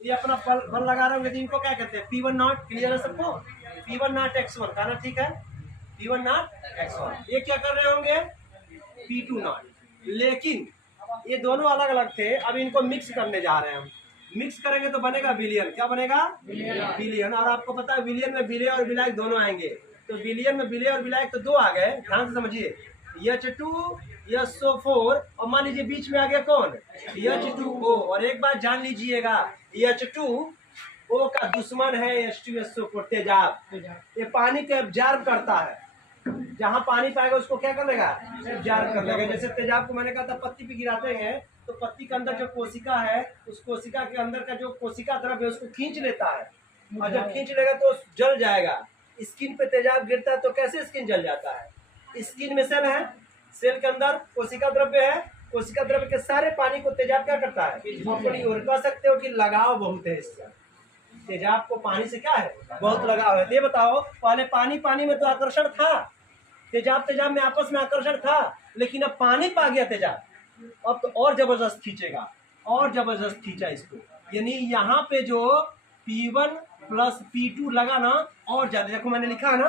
ये अपना बल लगा रहे होंगे तो इनको क्या कहते हैं, P1 नॉट। क्लियर है सबको? P1 नॉट x1 कहना ठीक है, P1 नॉट x1। ये क्या कर रहे होंगे, P2 नॉट। लेकिन ये दोनों अलग अलग थे, अब इनको मिक्स करने जा रहे हैं हम। मिक्स करेंगे तो बनेगा विलियन। क्या बनेगा, विलियन। और आपको पता है विलियन में विलेय और विलायक दोनों आएंगे, तो विलियन में विलेय और विलायक तो दो आ गए। ध्यान से समझिए, H2 SO4 और मान लीजिए बीच में आ गया कौन, H2O। और एक बात जान लीजिएगा, H2O का दुश्मन है H2SO4 तेजाब। ये पानी को एब्जॉर्ब करता है, जहां पानी पाएगा उसको क्या कर लेगा, एब्जॉर्ब कर लेगा। जैसे तेजाब को मैंने कहा था पत्ती पे गिराते हैं तो पत्ती के अंदर जो कोशिका है, उस कोशिका के अंदर का जो कोशिका द्रव्य है उसको खींच लेता है, और जब खींच लेगा तो जल जाएगा। स्किन पे तेजाब गिरता है तो कैसे स्किन जल जाता है। स्किन में सेल है, सेल के अंदर कोशिका द्रव्य है, कोशिका द्रव्य के सारे पानी को तेजाब क्या करता है, अपनी ओर। कह सकते हो कि लगाव बहुत है इससे, तेजाब को पानी से क्या है, बहुत लगाव है। ये बताओ, पहले पानी पानी में तो आकर्षण था, तेजाब तेजाब में आपस में आकर्षण था, लेकिन अब पानी पा गया तेजाब, अब तो और जबरदस्त खींचेगा, और जबरदस्त खींचा इसको। यानी यहाँ पे जो P1 प्लस P2 लगा ना, और ज्यादा। देखो मैंने लिखा है ना,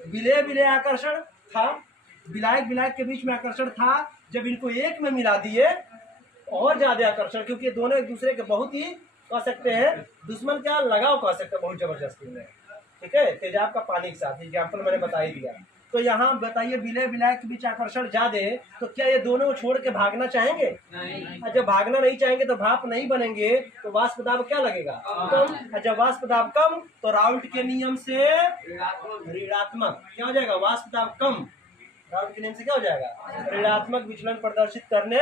विलेय विलेय आकर्षण था, विलायक विलायक के बीच में आकर्षण था, जब इनको एक में मिला दिए और ज्यादा आकर्षण, क्योंकि दोनों एक दूसरे के बहुत ही कह सकते हैं दुश्मन, क्या लगाव कह सकते हैं, बहुत जबरदस्त है। ठीक है, तेजाब का पानी के साथ एग्जाम्पल मैंने बता ही दिया। तो यहाँ बताइए विलेय विलायक के बीच आकर्षण ज्यादा है, तो क्या ये दोनों छोड़ के भागना चाहेंगे, नहीं। जब भागना नहीं चाहेंगे तो भाप नहीं बनेंगे, तो वाष्प दाब क्या लगेगा, कम। और जब वाष्प दाब कम तो राउल्ट के नियम से ऋणात्मक क्या हो जाएगा, वाष्प दाब कम, राउल्ट के नियम से क्या हो जाएगा, ऋणात्मक विचलन प्रदर्शित करने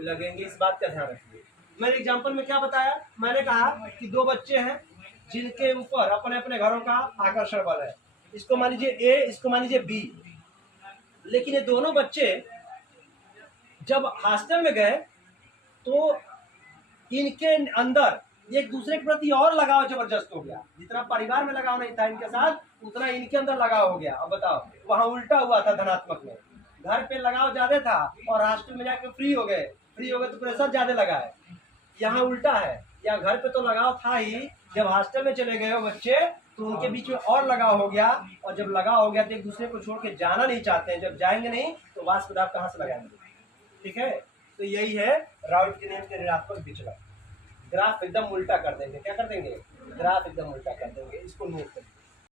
लगेंगे। इस बात का ध्यान रखिए। मैंने एग्जाम्पल में क्या बताया, मैंने कहा कि दो बच्चे हैं जिनके ऊपर अपने अपने घरों का आकर्षण बल है, इसको मान लीजिए ए, इसको मान लीजिए बी। लेकिन ये दोनों बच्चे जब हॉस्टल में गए तो इनके अंदर एक दूसरे के प्रति और लगाव जबरदस्त हो गया। जितना परिवार में लगाव नहीं था इनके साथ, उतना इनके अंदर लगाव हो गया। अब बताओ, वहां उल्टा हुआ था धनात्मक में, घर पे लगाव ज्यादा था और हॉस्टल में जाके फ्री हो गए तो प्रेशर ज्यादा लगा है। यहाँ उल्टा है, या घर पे तो लगाव था ही, जब हॉस्टल में चले गए बच्चे तो उनके बीच में और लगाव हो गया, और जब लगाव हो गया तो एक दूसरे को छोड़ के जाना नहीं चाहते हैं। जब जाएंगे नहीं तो वाष्प दाब कहाँ से लगाएंगे। ठीक है, तो यही है राउल्ट के नियम के ऋणात्मक विचलन। ग्राफ एकदम उल्टा कर देंगे, क्या कर देंगे, ग्राफ एकदम उल्टा कर देंगे। इसको नोट करिए।